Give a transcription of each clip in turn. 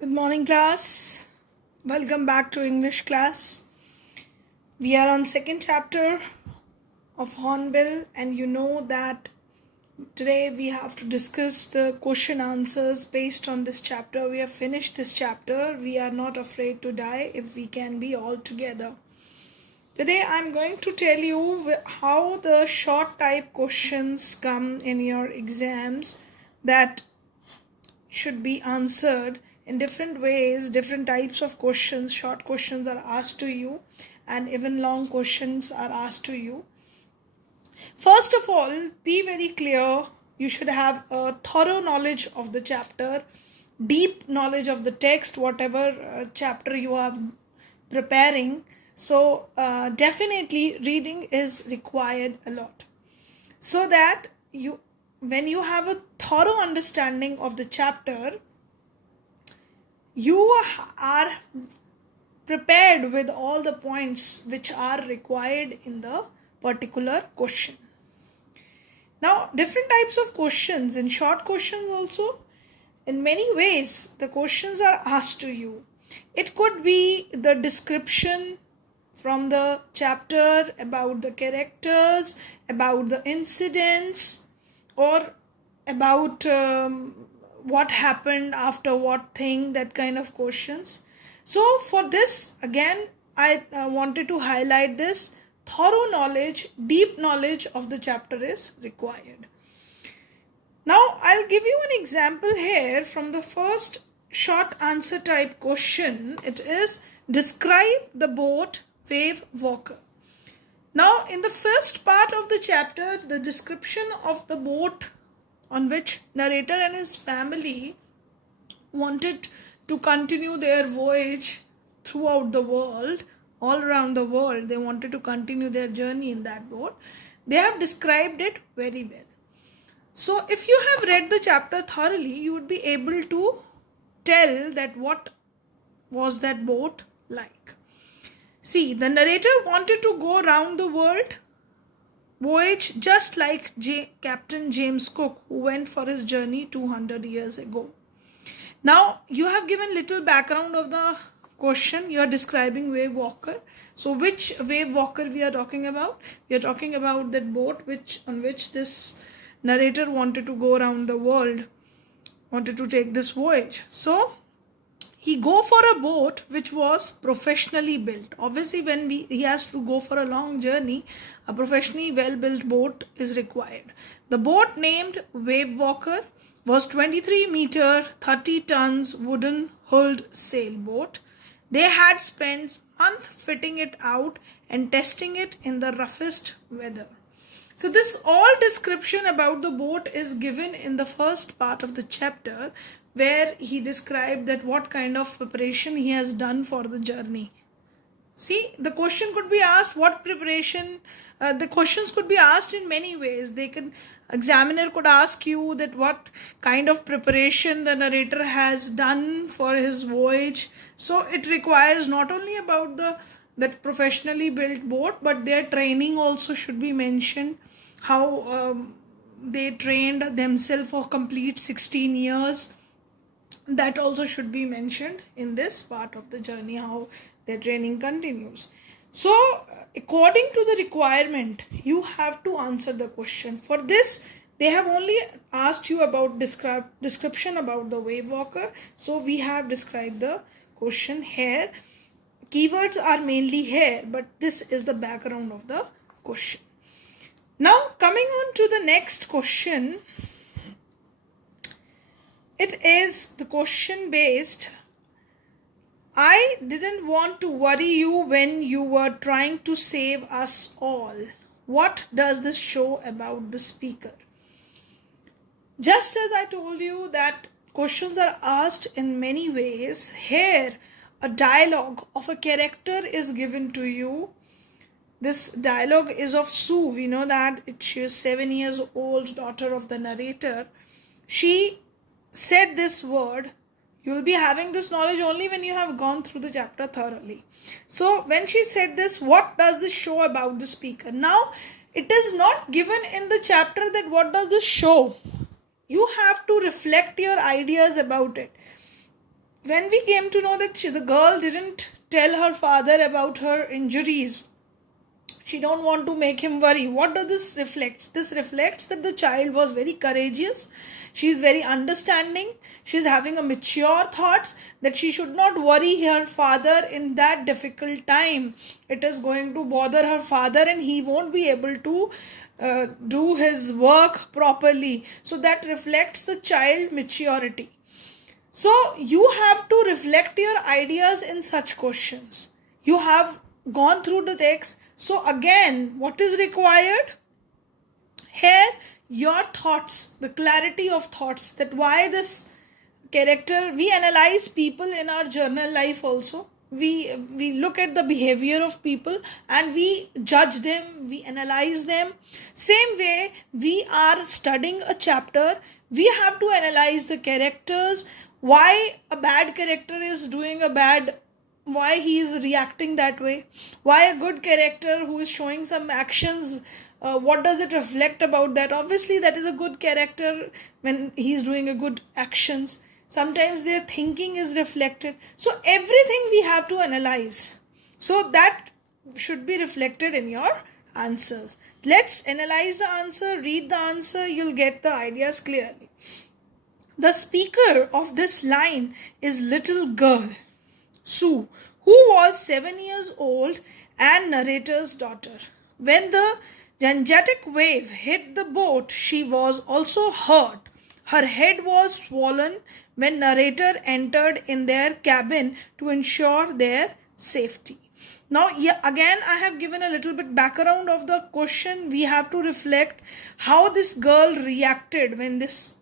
Good morning, class. Welcome back to English class. We are on second chapter of Hornbill, and you know that today we have to discuss the question answers based on this chapter. We have finished this chapter. We are not afraid to die if we can be all together. Today I'm going to tell you how the short type questions come in your exams that should be answered in different ways. Different types of questions, short questions are asked to you, and even long questions are asked to you. First of all, be very clear. You should have a thorough knowledge of the chapter, deep knowledge of the text, whatever chapter you are preparing. So definitely reading is required a lot, so that when you have a thorough understanding of the chapter, you are prepared with all the points which are required in the particular question. Now, different types of questions, in short questions also, in many ways, the questions are asked to you. It could be the description from the chapter about the characters, about the incidents, or about what happened after what thing, that kind of questions. So for this, again, I wanted to highlight this. Thorough knowledge, deep knowledge of the chapter is required. Now, I'll give you an example here from the first short answer type question. It is, describe the boat Wave Walker. Now, in the first part of the chapter, the description of the boat on which narrator and his family wanted to continue their voyage throughout the world, all around the world, they wanted to continue their journey in that boat. They have described it very well. So, if you have read the chapter thoroughly, you would be able to tell that what was that boat like. See, the narrator wanted to go around the world voyage just like Captain James Cook, who went for his journey 200 years ago. Now, you have given little background of the question. You are describing Wave Walker. So, which Wave Walker we are talking about? We are talking about that boat on which this narrator wanted to go around the world, wanted to take this voyage. So, he go for a boat which was professionally built. Obviously, when he has to go for a long journey, a professionally well-built boat is required. The boat, named Wave Walker, was 23 meter, 30 tons wooden hulled sailboat. They had spent months fitting it out and testing it in the roughest weather. So this all description about the boat is given in the first part of the chapter, where he described that what kind of preparation he has done for the journey. See, the question could be asked, what preparation, the questions could be asked in many ways. Examiner could ask you that what kind of preparation the narrator has done for his voyage. So it requires not only about that professionally built boat, but their training also should be mentioned. How they trained themselves for complete 16 years. That also should be mentioned in this part of the journey, how their training continues. So, according to the requirement, you have to answer the question. For this, they have only asked you about description about the Wave Walker. So, we have described the question here. Keywords are mainly here, but this is the background of the question. Now, coming on to the next question. It is the question based. I didn't want to worry you when you were trying to save us all. What does this show about the speaker? Just as I told you that questions are asked in many ways, here a dialogue of a character is given to you. This dialogue is of Sue. We know that she is 7 years old, daughter of the narrator. She said this word. You will be having this knowledge only when you have gone through the chapter thoroughly. So when she said this, what does this show about the speaker? Now, it is not given in the chapter that what does this show. You have to reflect your ideas about it. when we came to know that the girl didn't tell her father about her injuries, she don't want to make him worry. What does this reflect? This reflects that the child was very courageous. She is very understanding. She is having a mature thoughts that she should not worry her father in that difficult time. It is going to bother her father and he won't be able to do his work properly. So that reflects the child maturity. So you have to reflect your ideas in such questions. You have gone through the text. So again, what is required? Here, your thoughts, the clarity of thoughts, that why this character, we analyze people in our journal life also. We look at the behavior of people and we judge them, we analyze them. Same way, we are studying a chapter, we have to analyze the characters, why a bad character is doing a bad, why he is reacting that way, why a good character who is showing some actions, what does it reflect about that? Obviously that is a good character when he is doing a good actions. Sometimes their thinking is reflected. So everything we have to analyze, so that should be reflected in your answers. Let's analyze the answer, read the answer, you'll get the ideas clearly. The speaker of this line is little girl Sue, who was 7 years old and narrator's daughter. When the gigantic wave hit the boat, she was also hurt. Her head was swollen when narrator entered in their cabin to ensure their safety. Now, again, I have given a little bit background of the question. We have to reflect how this girl reacted when this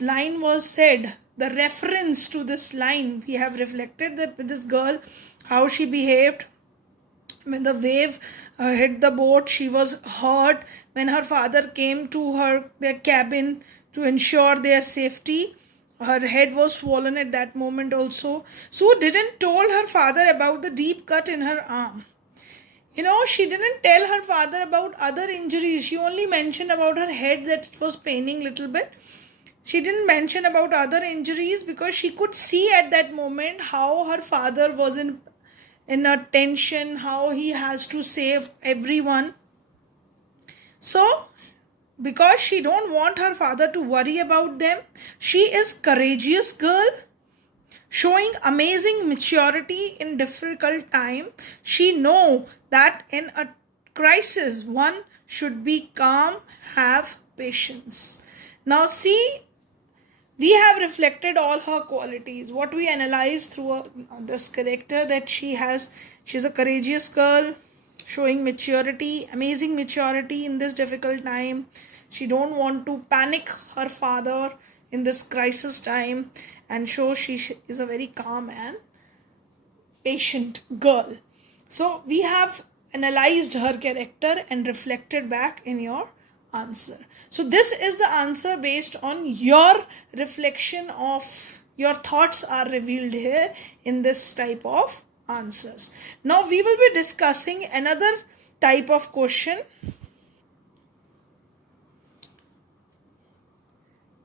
line was said. The reference to this line, we have reflected that with this girl, how she behaved. When the wave hit the boat, she was hurt. When her father came to their cabin to ensure their safety, her head was swollen at that moment also. Sue didn't told her father about the deep cut in her arm. She didn't tell her father about other injuries. She only mentioned about her head, that it was paining little bit. She didn't mention about other injuries because she could see at that moment how her father was in a tension, how he has to save everyone. So, because she don't want her father to worry about them, she is courageous girl, showing amazing maturity in difficult time. She know that in a crisis, one should be calm, have patience. Now see, we have reflected all her qualities. What we analyzed through this character, that she's a courageous girl, showing maturity, amazing maturity in this difficult time. She don't want to panic her father in this crisis time, and show she is a very calm and patient girl. So we have analyzed her character and reflected back in your answer. So this is the answer based on your reflection of your thoughts are revealed here in this type of answers. Now we will be discussing another type of question.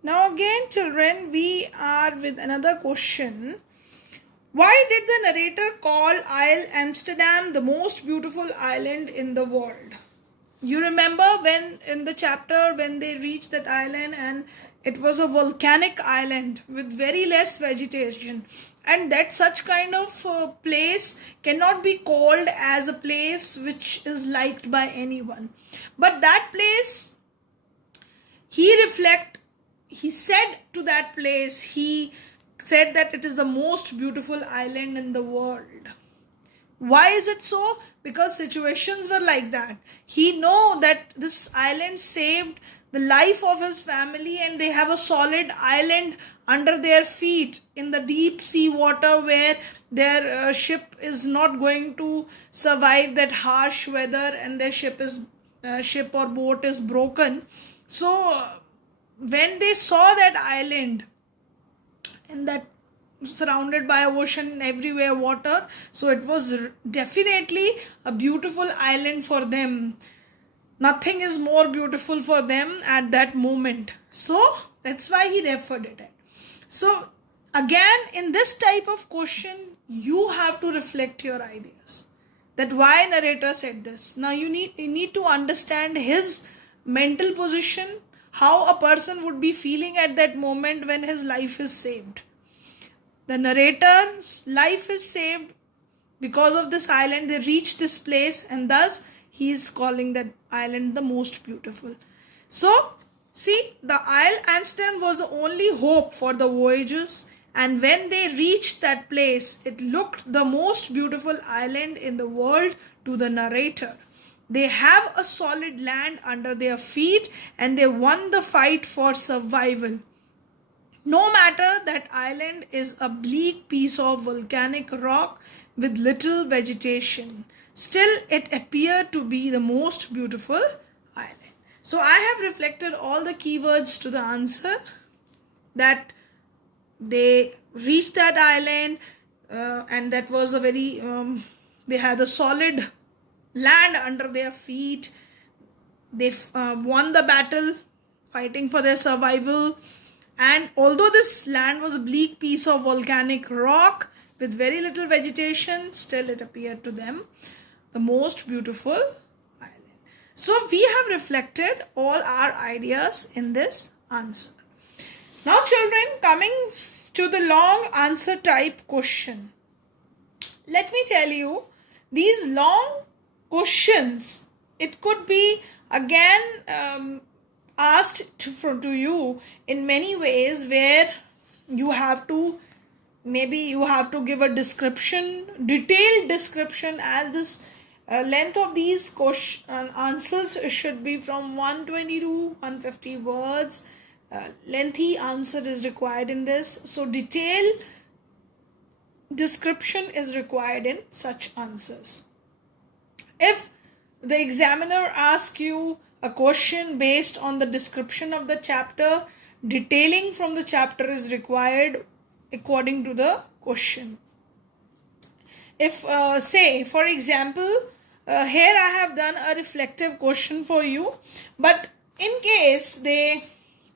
Now again, children, we are with another question. Why did the narrator call Isle Amsterdam the most beautiful island in the world? You remember when in the chapter when they reached that island, and it was a volcanic island with very less vegetation, and that such kind of place cannot be called as a place which is liked by anyone. But that place, he said to that place, he said that it is the most beautiful island in the world. Why is it so? Because situations were like that. He know that this island saved the life of his family, and they have a solid island under their feet in the deep sea water, where their ship is not going to survive that harsh weather, and their ship or boat is broken. So when they saw that island, and that surrounded by ocean, everywhere water, so it was definitely a beautiful island for them. Nothing is more beautiful for them at that moment. So that's why he referred it. So again, in this type of question, you have to reflect your ideas. That why narrator said this. Now you need to understand his mental position, how a person would be feeling at that moment when his life is saved. The narrator's life is saved because of this island. They reach this place, and thus he is calling that island the most beautiful. So, see, the Isle Amsterdam was the only hope for the voyagers, and when they reached that place, it looked the most beautiful island in the world to the narrator. They have a solid land under their feet, and they won the fight for survival. No matter that island is a bleak piece of volcanic rock with little vegetation, still it appeared to be the most beautiful island. So I have reflected all the keywords to the answer, that they reached that island and that was a very, they had a solid land under their feet. They won the battle fighting for their survival. And although this land was a bleak piece of volcanic rock with very little vegetation, still it appeared to them the most beautiful island. So we have reflected all our ideas in this answer. Now children, coming to the long answer type question. Let me tell you, these long questions, it could be again asked to you in many ways, where you have to, maybe you have to give a description, detailed description, as this length of these answers should be from 120 to 150 words. Lengthy answer is required in this, so detailed description is required in such answers. If the examiner asks you a question based on the description of the chapter, detailing from the chapter is required according to the question. If say for example, here I have done a reflective question for you, but in case they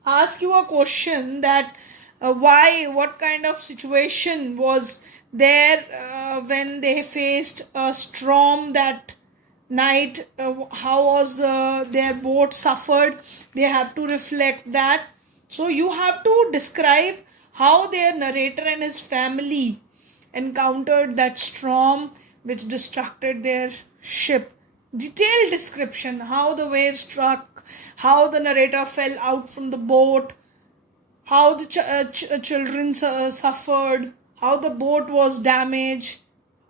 ask you a question that what kind of situation was there when they faced a storm that night, how was their boat suffered, they have to reflect that. So you have to describe how their narrator and his family encountered that storm which destructed their ship. Detailed description, how the wave struck, how the narrator fell out from the boat, how the children suffered, how the boat was damaged,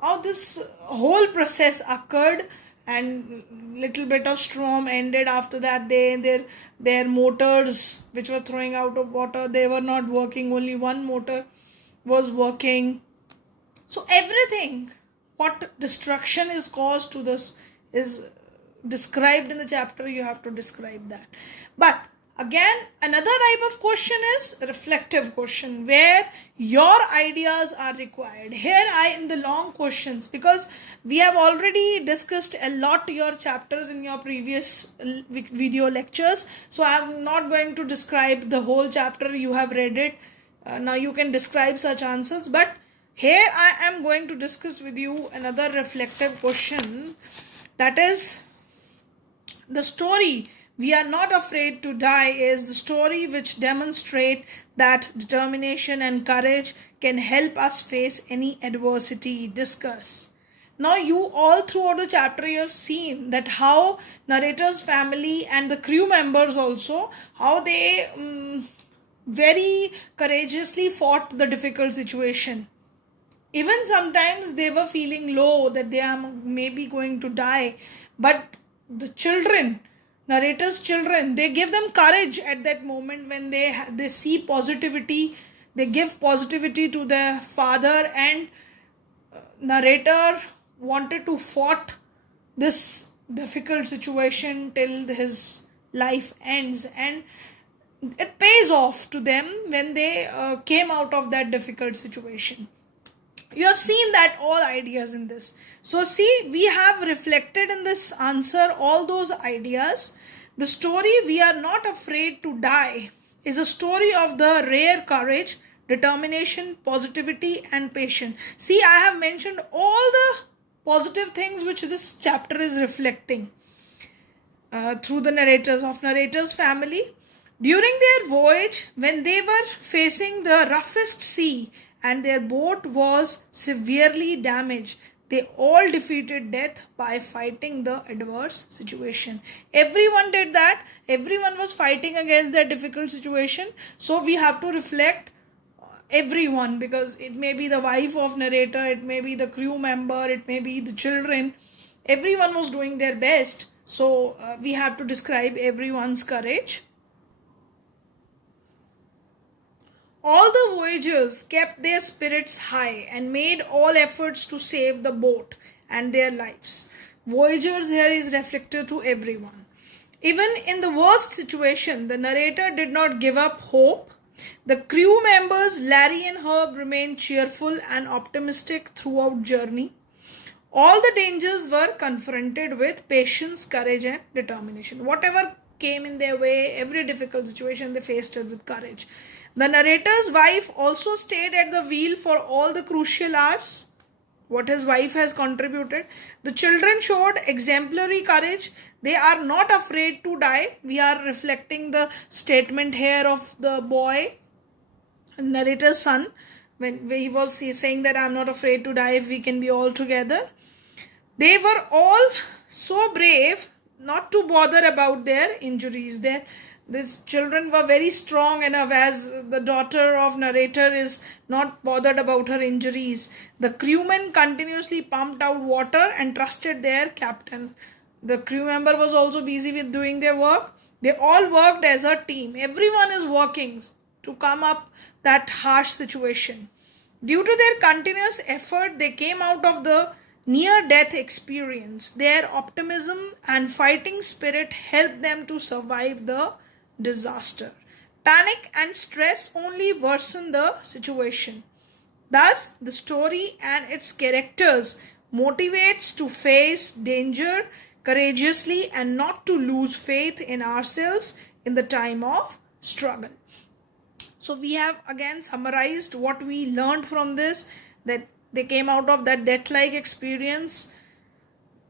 how this whole process occurred, and little bit of storm ended. After that, their motors which were throwing out of water, they were not working, only one motor was working. So everything what destruction is caused to this is described in the chapter. You have to describe that. But again, another type of question is reflective question, where your ideas are required. Here in the long questions, because we have already discussed a lot your chapters in your previous video lectures, so I am not going to describe the whole chapter. You have read it. Now you can describe such answers, but here I am going to discuss with you another reflective question, that is the story We Are Not Afraid to Die is the story which demonstrates that determination and courage can help us face any adversity. Discuss. Now you all throughout the chapter you have seen that how narrator's family and the crew members also, how they very courageously fought the difficult situation. Even sometimes they were feeling low that they are maybe going to die, but the children, narrator's children, they give them courage at that moment when they see positivity. They give positivity to their father, and narrator wanted to fought this difficult situation till his life ends, and it pays off to them when they came out of that difficult situation. You have seen that all ideas in this. So see, we have reflected in this answer all those ideas. The story We Are Not Afraid to Die is a story of the rare courage, determination, positivity, and patience. See, I have mentioned all the positive things which this chapter is reflecting through the narrator's family. During their voyage, when they were facing the roughest sea and their boat was severely damaged, they all defeated death by fighting the adverse situation. Everyone did that. Everyone was fighting against their difficult situation. So we have to reflect everyone, because it may be the wife of narrator, it may be the crew member, it may be the children. Everyone was doing their best. So we have to describe everyone's courage. All the voyagers kept their spirits high and made all efforts to save the boat and their lives. Voyagers here is reflected to everyone. Even in the worst situation, the narrator did not give up hope. The crew members, Larry and Herb, remained cheerful and optimistic throughout journey. All the dangers were confronted with patience, courage, and determination. Whatever came in their way, every difficult situation, they faced it with courage. The narrator's wife also stayed at the wheel for all the crucial hours, what his wife has contributed. The children showed exemplary courage. They are not afraid to die. We are reflecting the statement here of the boy, narrator's son, when he was saying that I'm not afraid to die if we can be all together. They were all so brave not to bother about their injuries. These children were very strong enough, as the daughter of narrator is not bothered about her injuries. The crewmen continuously pumped out water and trusted their captain. The crew member was also busy with doing their work. They all worked as a team. Everyone is working to come up that harsh situation. Due to their continuous effort, they came out of the near-death experience. Their optimism and fighting spirit helped them to survive the disaster. Panic and stress only worsen the situation. Thus, the story and its characters motivates to face danger courageously and not to lose faith in ourselves in the time of struggle. So we have again summarized what we learned from this, that they came out of that death-like experience.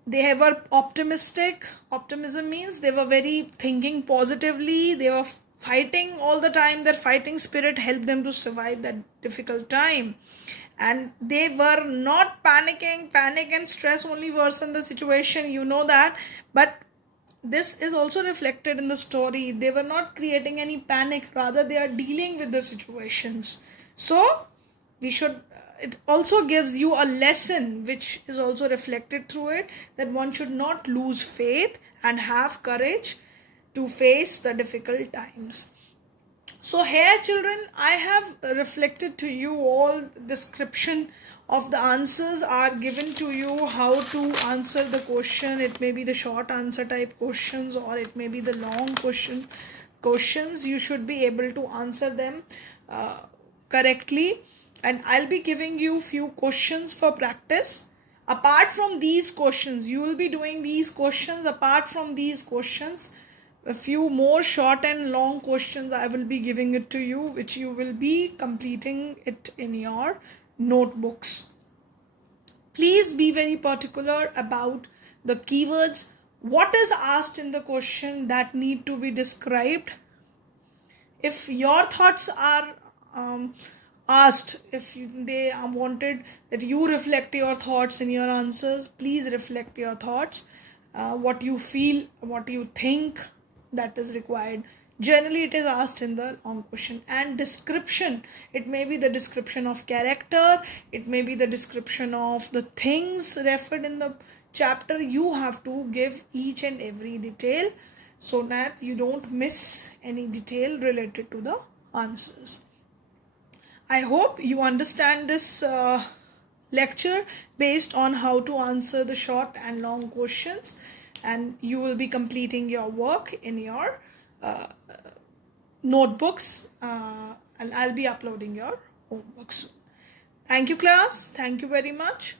They were optimistic. Optimism means they were very thinking positively. They were fighting all the time. Their fighting spirit helped them to survive that difficult time. And they were not panicking. Panic and stress only worsen the situation. You know that. But this is also reflected in the story. They were not creating any panic. Rather, they are dealing with the situations. So, it also gives you a lesson which is also reflected through it, that one should not lose faith and have courage to face the difficult times. So here, children, I have reflected to you all description of the answers are given to you, how to answer the question. It may be the short answer type questions or it may be the long questions. You should be able to answer them correctly. And I'll be giving you few questions for practice. Apart from these questions, you will be doing these questions. Apart from these questions, a few more short and long questions I will be giving it to you, which you will be completing it in your notebooks. Please be very particular about the keywords. What is asked in the question that need to be described. If your thoughts are asked, if they are wanted that you reflect your thoughts in your answers, please reflect your thoughts, what you feel, what you think, that is required. Generally it is asked in the long question. And description, it may be the description of character, it may be the description of the things referred in the chapter. You have to give each and every detail so that you don't miss any detail related to the answers. I hope you understand this lecture based on how to answer the short and long questions, and you will be completing your work in your notebooks, and I'll be uploading your homework soon. Thank you, class. Thank you very much.